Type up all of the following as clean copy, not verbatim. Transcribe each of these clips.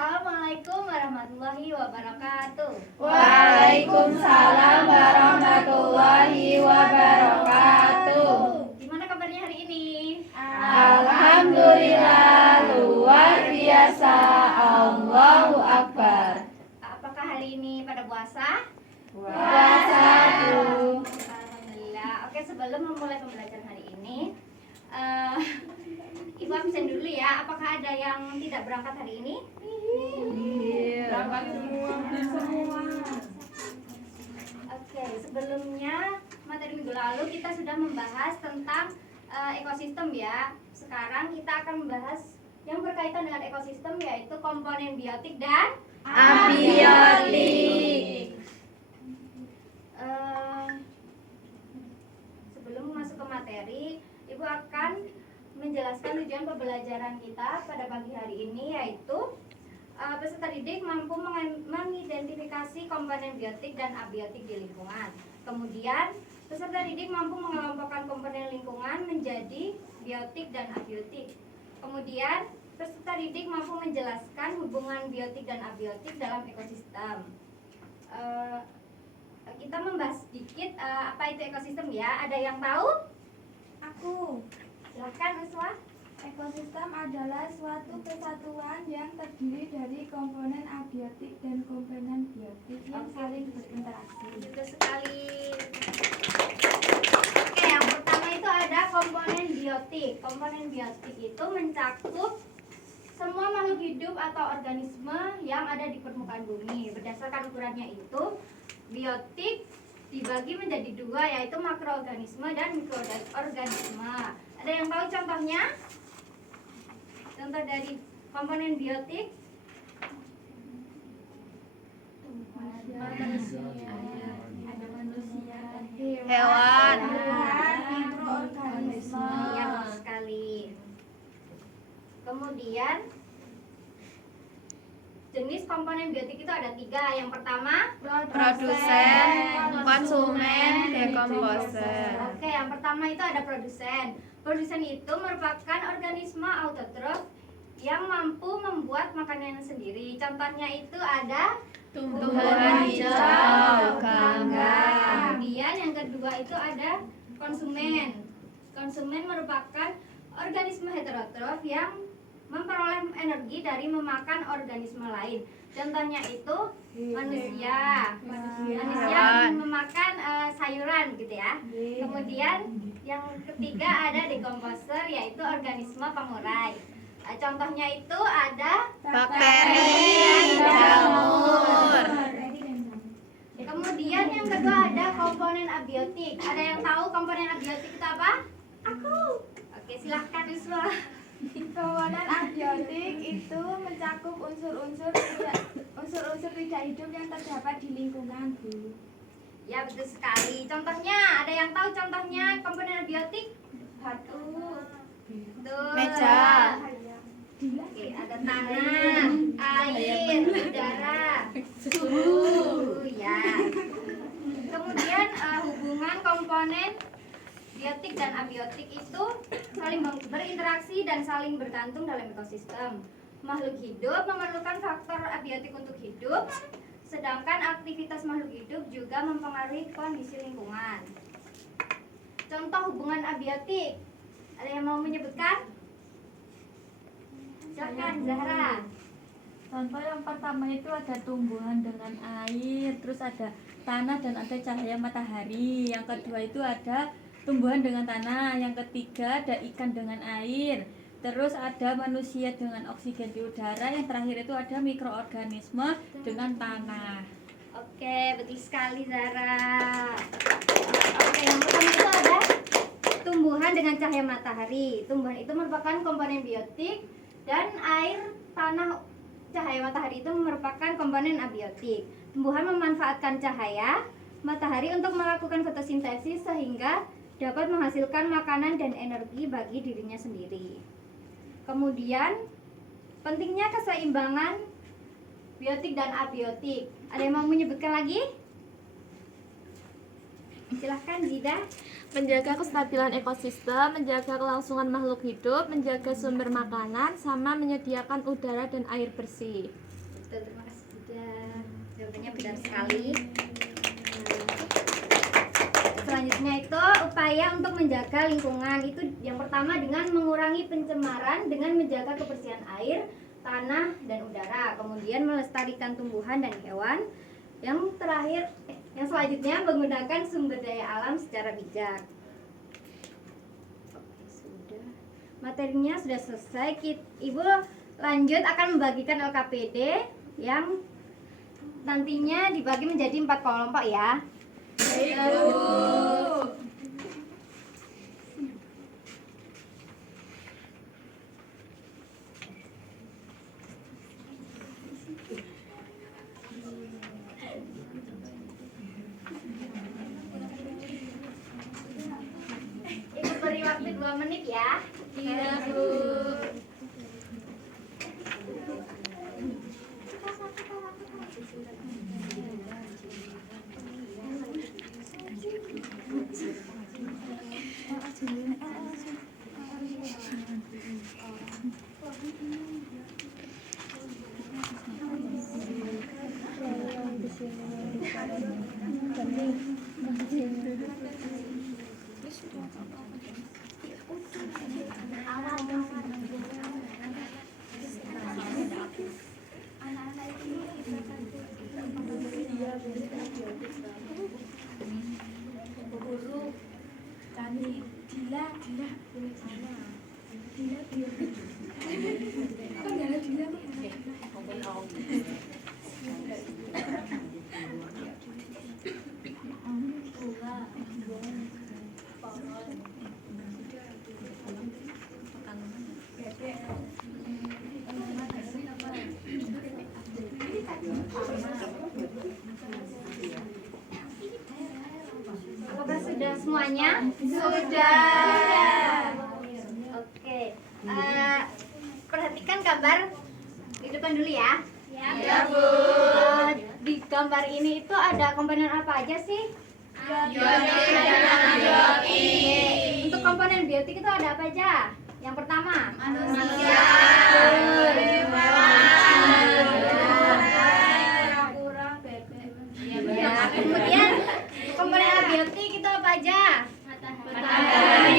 Assalamualaikum warahmatullahi wabarakatuh. Waalaikumsalam warahmatullahi wabarakatuh. Gimana kabarnya hari ini? Alhamdulillah, luar biasa. Allahu Akbar. Apakah hari ini pada puasa? Puasa, Bu. Alhamdulillah. Oke, sebelum memulai pembelajaran hari ini, Ibu absen dulu ya. Apakah ada yang tidak berangkat hari ini? Berangkat semua. Oke, sebelumnya materi minggu lalu kita sudah membahas tentang ekosistem ya. Sekarang kita akan membahas yang berkaitan dengan ekosistem, yaitu komponen biotik dan Abiotik. Sebelum masuk ke materi, Ibu akan menjelaskan tujuan pembelajaran kita pada pagi hari ini, yaitu peserta didik mampu mengidentifikasi komponen biotik dan abiotik di lingkungan. Kemudian, peserta didik mampu mengelompokkan komponen lingkungan menjadi biotik dan abiotik. Kemudian, peserta didik mampu menjelaskan hubungan biotik dan abiotik dalam ekosistem. Kita membahas sedikit apa itu ekosistem ya. Ada yang tahu? Aku. Silakan, Uswa. Ekosistem adalah suatu kesatuan yang terdiri dari komponen abiotik dan komponen biotik yang saling berinteraksi. Betul sekali. Oke, yang pertama itu ada komponen biotik. Komponen biotik itu mencakup semua makhluk hidup atau organisme yang ada di permukaan bumi. Berdasarkan ukurannya itu, biotik dibagi menjadi dua, yaitu makroorganisme dan mikroorganisme. Ada yang tahu contohnya? Contoh dari komponen biotik? Ada manusia, Hewan. mikroorganisme. Iya, betul sekali. Kemudian jenis komponen biotik itu ada tiga. Yang pertama, Produsen, konsumen, dekomposer. oke, yang pertama itu ada produsen. Produsen itu merupakan organisme autotrof yang mampu membuat makanan sendiri. Contohnya itu ada Tumbuhan hijau, gangga. Kemudian yang kedua itu ada konsumen. Konsumen merupakan organisme heterotrof yang memperoleh energi dari memakan organisme lain. Contohnya itu manusia. Manusia memakan sayuran gitu ya. Kemudian yang ketiga ada dekomposer, yaitu organisme pengurai. Contohnya itu ada Bakteri dan jamur. Kemudian yang kedua ada komponen abiotik. Ada yang tahu komponen abiotik itu apa? Aku. Oke, silahkan Yuswa. Komponen abiotik itu mencakup unsur-unsur tidak hidup yang terdapat di lingkungan, Bu. Ya, betul sekali. Contohnya, ada yang tahu contohnya komponen abiotik? Batu, Betul. Meja. Oke, ada tanah, air, udara, suhu, ya. Kemudian hubungan komponen biotik dan abiotik itu saling berinteraksi dan saling bergantung dalam ekosistem. Makhluk hidup memerlukan faktor abiotik untuk hidup, sedangkan aktivitas makhluk hidup juga mempengaruhi kondisi lingkungan. Contoh hubungan abiotik, ada yang mau menyebutkan? Silakan, Zahra. Contoh yang pertama itu ada tumbuhan dengan air, terus ada tanah dan ada cahaya matahari. Yang kedua itu ada tumbuhan dengan tanah. Yang ketiga ada ikan dengan air. Terus ada manusia dengan oksigen di udara. Yang terakhir itu ada mikroorganisme dengan tanah. Oke, betul sekali Zahra. Oke, yang pertama itu ada tumbuhan dengan cahaya matahari. Tumbuhan itu merupakan komponen biotik dan air, tanah, cahaya matahari itu merupakan komponen abiotik. Tumbuhan memanfaatkan cahaya matahari untuk melakukan fotosintesis sehingga dapat menghasilkan makanan dan energi bagi dirinya sendiri. Kemudian, pentingnya keseimbangan biotik dan abiotik. Ada yang mau menyebutkan lagi? Silahkan Zida. Menjaga kestabilan ekosistem, menjaga kelangsungan makhluk hidup, menjaga sumber makanan, sama menyediakan udara dan air bersih. Betul, terima kasih sudah. Jawabannya benar sekali. Selanjutnya itu upaya untuk menjaga lingkungan. Itu yang pertama dengan mengurangi pencemaran dengan menjaga kebersihan air, tanah, dan udara. Kemudian melestarikan tumbuhan dan hewan. Yang terakhir, yang selanjutnya menggunakan sumber daya alam secara bijak. Oke, sudah. Materinya sudah selesai. Ibu lanjut akan membagikan LKPD yang nantinya dibagi menjadi 4 kelompok ya. Ibu beri waktu 2 menit ya. Iya, Bu. Apakah sudah semuanya? Sudah. Oke. Perhatikan gambar di depan dulu ya. Ya, Bu. Di gambar ini itu ada komponen apa aja sih? Biotik dan abiotik. Untuk komponen biotik itu ada apa aja? Yang pertama, Manusia, ya. Kemudian komponen abiotik itu apa aja? matahari,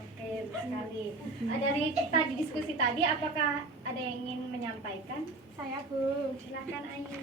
Oke, bagus sekali. Dari tadi diskusi tadi, apakah ada yang ingin menyampaikan? Saya Bu. Silakan Ayu.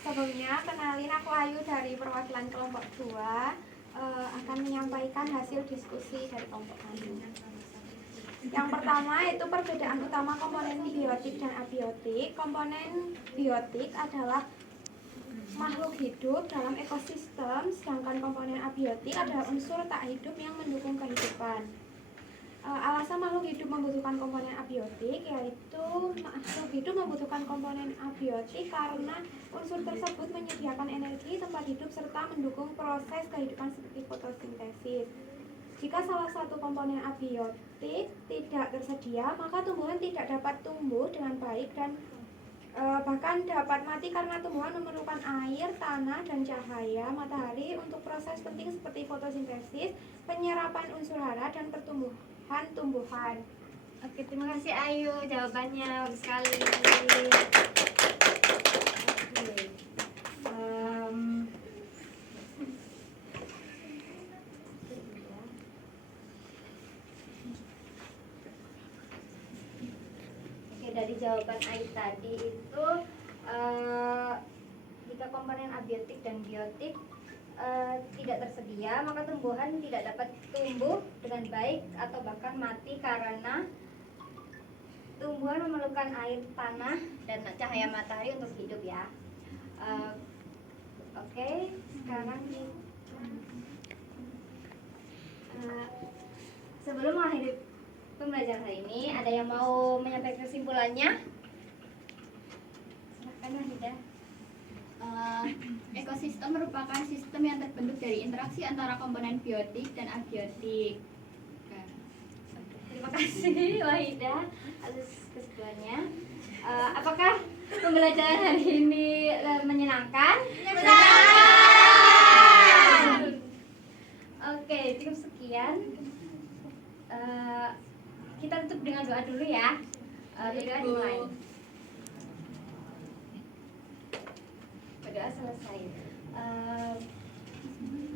Sebelumnya kenalin aku Ayu dari perwakilan kelompok 2 akan menyampaikan hasil diskusi dari kelompok kami. Yang pertama itu perbedaan utama komponen biotik dan abiotik. Komponen biotik adalah makhluk hidup dalam ekosistem, sedangkan komponen abiotik adalah unsur tak hidup yang mendukung kehidupan. Alasan makhluk hidup membutuhkan komponen abiotik yaitu makhluk hidup membutuhkan komponen abiotik karena unsur tersebut menyediakan energi, tempat hidup, serta mendukung proses kehidupan seperti fotosintesis. Jika salah satu komponen abiotik tidak tersedia, maka tumbuhan tidak dapat tumbuh dengan baik dan bahkan dapat mati karena tumbuhan memerlukan air, tanah, dan cahaya matahari untuk proses penting seperti fotosintesis, penyerapan unsur hara, dan pertumbuhan tumbuhan. Oke, terima kasih Ayu, jawabannya bagus sekali. Oke. Oke, dari jawaban Ayu tadi itu jika komponen abiotik dan biotik tidak tersedia, maka tumbuhan tidak dapat tumbuh dengan baik atau bahkan mati karena tumbuhan memerlukan air, tanah, dan cahaya matahari untuk hidup ya. Oke, sekarang sebelum mengakhiri pembelajaran hari ini, ada yang mau menyampaikan kesimpulannya? Silakan Wahida. Ekosistem merupakan sistem yang terbentuk dari interaksi antara komponen biotik dan abiotik. Terima kasih Wahida atas kesimpulannya. Apakah pembelajaran hari ini menyenangkan? Menyenangkan. sekian. Kita tutup dengan doa dulu ya. Berdoa dimulai. Berdoa selesai.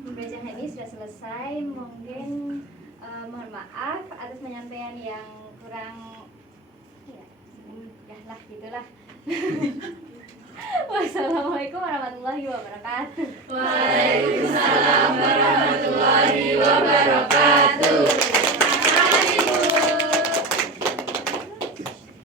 Pembelajaran ini sudah selesai. Mungkin mohon maaf atas penyampaian yang kurang ya lah gitulah. Wassalamualaikum warahmatullahi wabarakatuh. Waalaikumsalam warahmatullahi wabarakatuh.